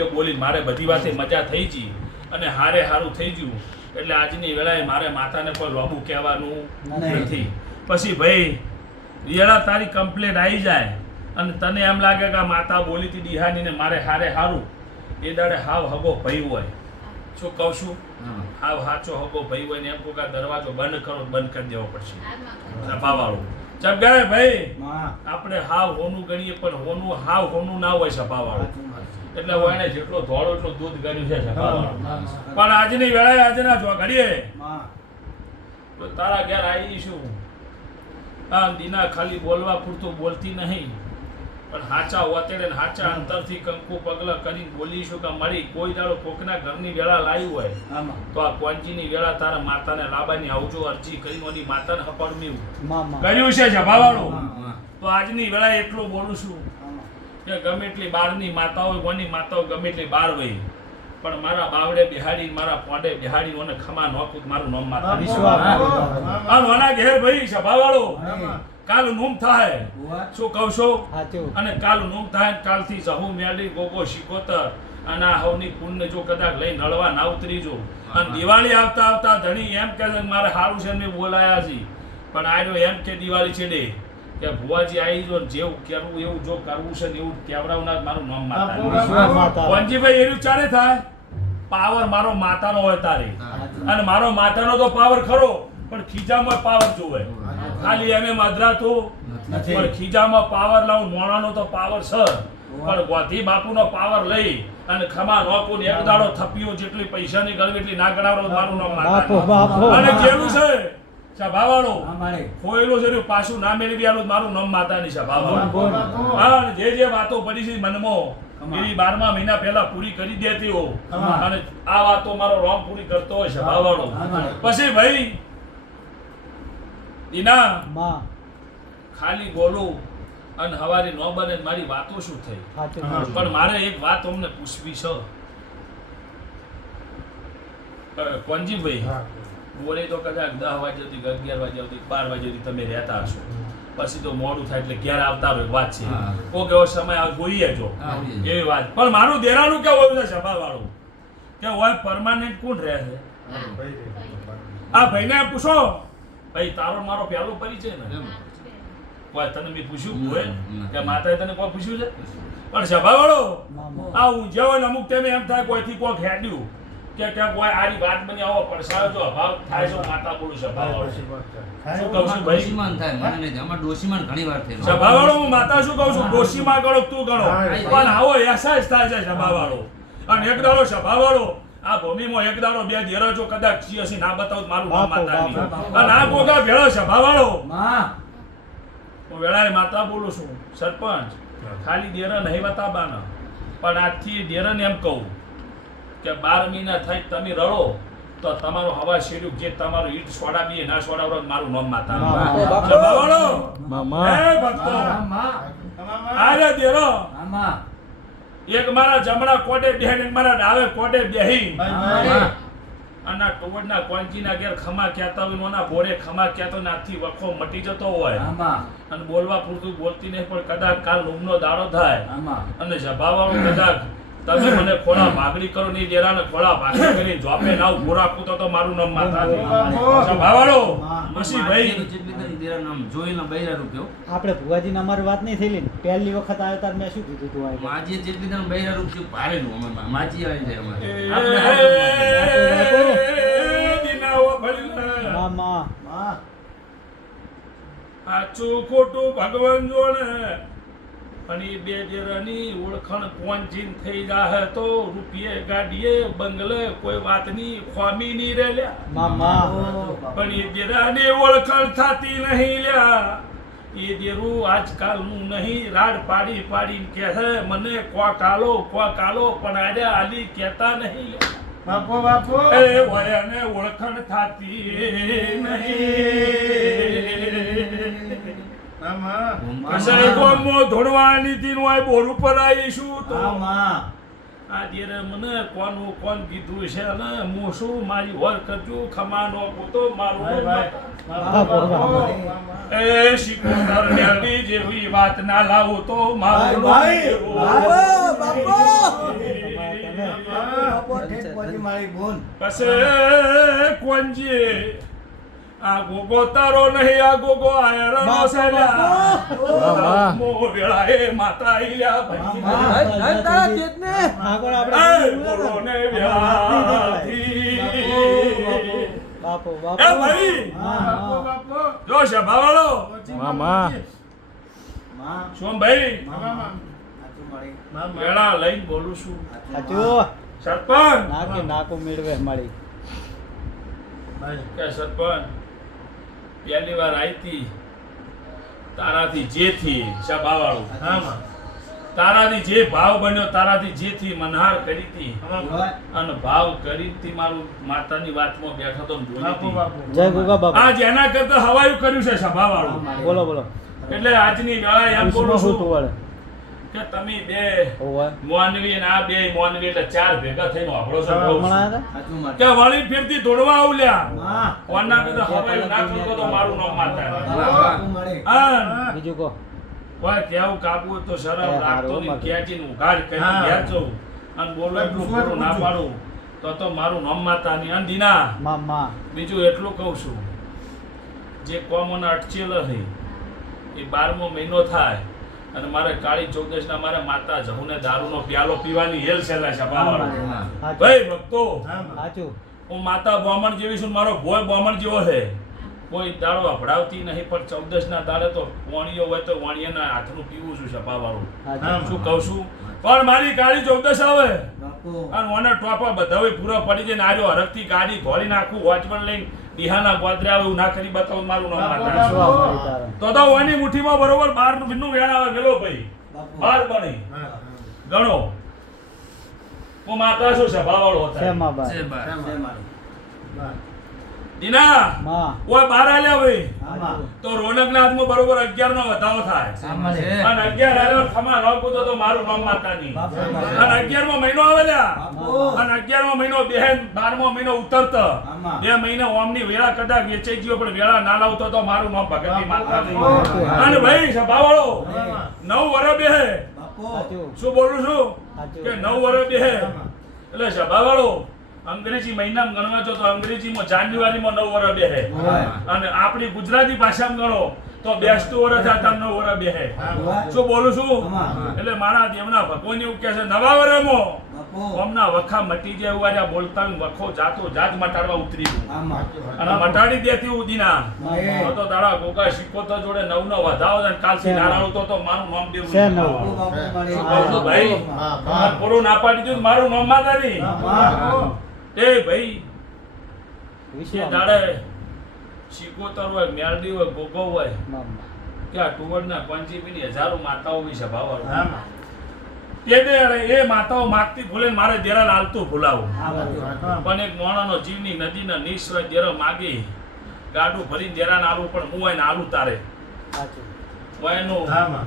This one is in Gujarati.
બે બોલી મારે બધી વાતે મજા થઈ ગઈ અને હારે હારું થઈ ગયું. એટલે આજની વેળાએ મારે માતાને કોઈ લોબુ કહેવાનું નથી. પછી ભાઈ વેળા તારી કમ્પ્લેટ આવી જાય અને તને એમ લાગે કે માતા બોલી હતી દિહાનીને મારે હારે હારું. એ દાડે હાવ હગો ભઈ હોય. શું કહું છું? હાવ હાચો હગો ભઈ હોય ને એમ કહું કે દરવાજો બંધ કરો બંધ કરી દેવો પડશે. સભાવાળો ચબગાય ભાઈ? આપણે હાવ હોનું ગણીએ પણ હોનું હાવ હોનું ના હોય સભાવાળો એટલે એને જેટલો ધોળો એટલું દૂધ કર્યું છે પણ આજની વેળાએ આજના જો ઘડીએ તારા ઘેર આવીશું આ દીના ખાલી બોલવા પૂરતું બોલતી નહીં. પણ હાચા ઓતેડે ને હાચા અંતરથી કંકુ પગલા કરી બોલીશું કે મળી કોઈ દાડો કોકના ઘરની વેળા લાવી હોય. તો આ કોંજીની વેળા તારા માતાને લાબાની આવજો અરજી કરી ઓની માતાને હપડમ્યું કર્યું છે જભાવાળું. તો આજની વેળા એટલું બોલું છું. કે ગમે એટલી બહારની માતા હોય કોની માતા ગમે એટલી બહાર હોય. પણ મારા બાવડે બિહાડી મારા પોડે બિહાડી ઓને ખમા નોકું મારું નામ માતા આ નાના ઘેર ભાઈ સભાવાળો. કાલ નૂમ થાય. શું કહું છો? અને કાલ નૂમ થાય કાલથી જહુ મેળી ગોગો શિકોતર. અને આ હવની પુણ્ય જો કદાચ લઈ નળવા ના ઉતરીજો અને દિવાળી આવતા આવતા ધણી એમ કે મારે સારું છે ને બોલાયા છે પણ આર્યો એમ કે દિવાળી છેડે. કે ભુવાજી આવી જો જેવું કરવું એવું જો કરવું છે ને એવું કેવડાવનાર મારું નામ માતા. વનજીભાઈ એનું ચારે થાય? પાવર મારો માતાનો હોય તારે. અને મારો માતાનો તો પાવર ખરો પણ ખીજામાં પાવર જોવે. ખાલી એમ એમ અધરાતું નથી. પણ ખીજામાં પાવર લાવું મોણાનો તો પાવર છે. પણ ગોધી બાપુનો પાવર લઈ અને ખમા નોકું ને એક દાડો થપ્યો જેટલી પૈસાની ગળવી એટલી ના ગણાવડો મારું નામ માતા અને કેવું છે? સભાવાળો અમારે છે પાછું ના મેળવી આલું મારું નામ માતાની સભાવાળો હા જે જે વાતો પડી છે મનમાં એવી બારમા મહિના પહેલા પૂરી કરી દેતી હો અને આ વાતો મારો રોમ પૂરી કરતો હોય સભાવાળો પછી ભાઈ દીના ખાલી બોલું અને હવારી ન બને મારી વાતો શું થઈ? પણ મારે એક વાત અમને પૂછવી છે. કોનજીભાઈ બોલે તો કદાચ દસ વાગ્યા સુધી અગિયાર વાગ્યા સુધી બાર વાગ્યા સુધી તમે રહેતા હશો. પછી તો મોડું થાય એટલે ઘેર આવતા હોય વાત છે. કોક એવો સમય આવે જોઈએ જો. એવી વાત. પણ મારું દેરાનું કેવું હોય છે સભા વાળું કે હોય પરમાનન્ટ કોણ રહે છે? આ ભાઈને પૂછો. ભાઈ તારો મારો પહેલો પરિચય ને. કોઈ તને મેં પૂછ્યું હોય? કે માતાએ તને કોઈ પૂછ્યું છે? પણ સભા વાળો. આ ઊંઝા હોય અમુક ટાઈમે એમ થાય કોઈથી કોઈક હેડ્યું. કે ક્યાંક કોઈ આરી વાત બની આવો પરસાયો જો અભાવ થાય છે માતા બોલું સભા વાળો શું કહું છું ભાઈ? ડોશીમાન થાય મને નહીં. અમારે ડોશીમાન ઘણી વાર થયેલો સભા વાળો હું માતા શું કહું છું? ડોશીમાં ગણો તું ગણો. પણ આવો અહેસાસ થાય છે સભા વાળો અને એક દાડો સભા વાળો આ ભૂમિમાં એક દાડો બે ધીરજો કદાચ છીએ ના બતાવું મારું નામ બાપો, અને આ ગોગા ભેળો સભા વાળો માં. હું વેળાએ માતા બોલું છું સરપંચ ખાલી દેરા નહીં બતાવવાના. પણ આજથી દેરાને એમ કહું કે બાર મહિના થઈ તમે રડો તો તમારો હવા શેડ્યું જે તમારું ઈટ સોડાવીએ ના સોડાવરો મારું નામ માતા બાપો, બાપો. જમાવાળો. મામા. હે ભક્તો. આરે દેરો. મામા. એક મારા જમણા કોટે બેહીને એક મારા ડાવે કોટે બેહી. અને ટોવડના કોંચીના ઘેર ખમા કહેતા હોય ને ઓના બોરે ખમા કહેતો નાથી વખો મટી જતો હોય. અને બોલવા પૂરતું બોલતી નહીં પણ કદાચ કાલ ઊંઘનો દાડો થાય. અને જભાવાળો કદાચ તમે મને ખોળા ભાગડી કરો ની ડેરાને ખોળા ભાગડી કરી જોપે નાવ ગોરા કૂતો તો મારું નામ માતા ભાવાળો મસી ભાઈ માજીનું જેટલી કરી દેરા નામ જોઈને બૈરા રૂપિયો. આપણે ભુવાજી ના અમારી વાત નહીં થયેલી ને. પહેલી વખત આવ્યો તાર મેં શું કીધું તું આવ્યો માજી જેટલી દામ બૈરા રૂપિયો ભારે નું અમે માજી આવી જાય અમારે. મામા. સાચું ખોટું ભગવાન જોડે. અને એ બે ડેરાની ઓળખાણ પહોંચીને થઈ જાહે તો રૂપિયે ગાડીએ બંગલે કોઈ વાતની ખોમી નહીં રે લ્યા. મામા. પણ એ ડેરાની ઓળખાણ થતી નહીં લ્યા. એ ડેરું આજકાલનું નહીં રાડ પાડી પાડીને કહે મને કોક કાલો કોક કાલો પણ આજે આલી કહેતા નહીં બાપો બાપો. એ વયાને ઓળખાણ થતી નહીં. આમાં કસાઈ ગામમાં ધોળવાની નું આ બોર ઉપર આવીશું તો. મામા. મને કોનું કોણ કીધું છે ને હું શું મારી વર કરજો ખમાનો પોતો મારું ભાઈ ભાઈ બાપો, બાપો. એ શિકોતર મેળવી જેવી વાત ના લાવો તો મારું ભાઈ. બાપો, કોણજી આ ગોગો તારો નહીં આ ગોગો આયરનો બાપુ, મો વેળા એ માતા ભાઈ. આગળ. બાપુ એ ભાઈ. બાપુ જો સભાવાળો મામા. સોમભાઈ મામા. મામા. વેળા લઈને બોલું છું. સાચું સરપંચ. નાકી નાકું મેળવે મળી કે સરપંચ? પહેલી વાર આવી તારાથી જે થી હા તારાથી જે ભાવ બન્યો તારાથી જે થી મનહાર કરી હતી અને ભાવ કરી હતી મારું માતાની વાતમાં બેઠો તો જય ગોગા બાપા. આજ એના કરતા હવાયું કર્યું છે સભાવાળો બોલો બોલો. એટલે આજની વેળાએ એમ બોલું છું. કે તમે બે મોનવી અને આ બે મોનવી એટલે ચાર ભેગા થઈને આપણો હતા? કે વળી ફેરથી દોડવા આવલ્યા. કોના કદા હવાયું ના કરતો તો મારું નામ માતા બીજું કહો. કોઈ કેવું કાપવું તો શરમ રાખતો ને. ક્યાંથી ઉઘાડ કરી હા. અને બોલો એટલું ખોટું ના પાડું તો તો મારું નામ માતાની અને દીના બીજું એટલું કહું છું. જે કોમન અટચેલ થઈ એ બારમો મહિનો થાય અને મારે કાળી ચૌદશના મારે માતા જહુને દારૂનો પ્યાલો પીવાની હેલ સેલા છે બાવાળો. હા. સાચું ભાઈ ભક્તો. હા માતા બ્રાહ્મણ જેવી છું મારો ભોય બ્રાહ્મણ જેવો છે. કોઈ દાડો અભડાવતી નહીં પણ ચૌદશના દાડે તો વાણીઓ હોય તો વાણીયાના હાથનું પીવું છું છપાવાળું વાળું શું કહું છું? પણ મારી કાળી ચૌદશ આવે. અને ઓના ટોપા બધા પૂરા પડી જાય આર્યો હરખથી ગાડી ધોળી નાખું વોચમેન લઈને બિહાના ગોદરે આવે એવું ના કરી બતાવું મારું નામ માતા. શું? તો તો ઓની મુઠ્ઠીમાં બરોબર બારનું વેણ આવે વેલો ભાઈ. બાર બની. ગણો. હું માતા છું? સભાવાળો છે હતા બાપ. છે. દીના ઓય બાર આલ્યા ભાઈ તો રોનક ના હાથમાં બરોબર 11 નો વધારો થાય. અને 11 આલ્યો ખમા ન પૂછો તો મારું નામ માતાની અને અગિયારમાં મહિનો આવે અને અગિયારમાં મહિનો બેહેન 12 મો મહિનો ઉતરતો. બે મહિના ઓમની વેળા કદાચ વેચાઈ ગયો પણ વેળા ના લાવતો તો મારું નામ ભગતની માતાની અને ભાઈ સભાવાળો નવ વર બેહે. શું બોલું છું? કે નવ વર બેહે. એટલે સભાવાળો અંગ્રેજી મહિનામાં ગણવા જો તો અંગ્રેજીમાં જાન્યુઆરીમાં નવ વર બેહે. અને આપણી ગુજરાતી ભાષામાં ગણો તો બેસતું વર્ષ આતા નવ વર બેહે. શું બોલું છું? એટલે મારા દેવના ભગવાન એવું કહે છે નવા વરમાં હમણાં વખા મટી જાય એવું આજે બોલતા વખો જાતો જાત મટાડવા ઉતરી ગયું. અને મટાડી દેતી ઉદીના. તો તારા ગોગા સિક્કોતર જોડે નવ નો વધાવો ને કાલથી નવ. તો તો મારું નામ દેવું છે નવ. ભાઈ. અને પૂરું ના પાડી દીધું મારું નામ માતાની એ ભાઈ જે દાડે શીકોતર હોય મેલડી હોય ગોગો હોય ત્યાં ટુવડના પંચીપીની હજારો માતાઓ વિશે ભાવ હા માં. તે દે અરે એ માતાઓ માગતી ભૂલે મારે દેરા લાલતું ભૂલાવું. પણ એક મોણાનો જીવની નદીના નિશ્વય દેરા માગી ગાડું ભરીને દેરાને નાલું પણ હું એને આલું તારે. માં.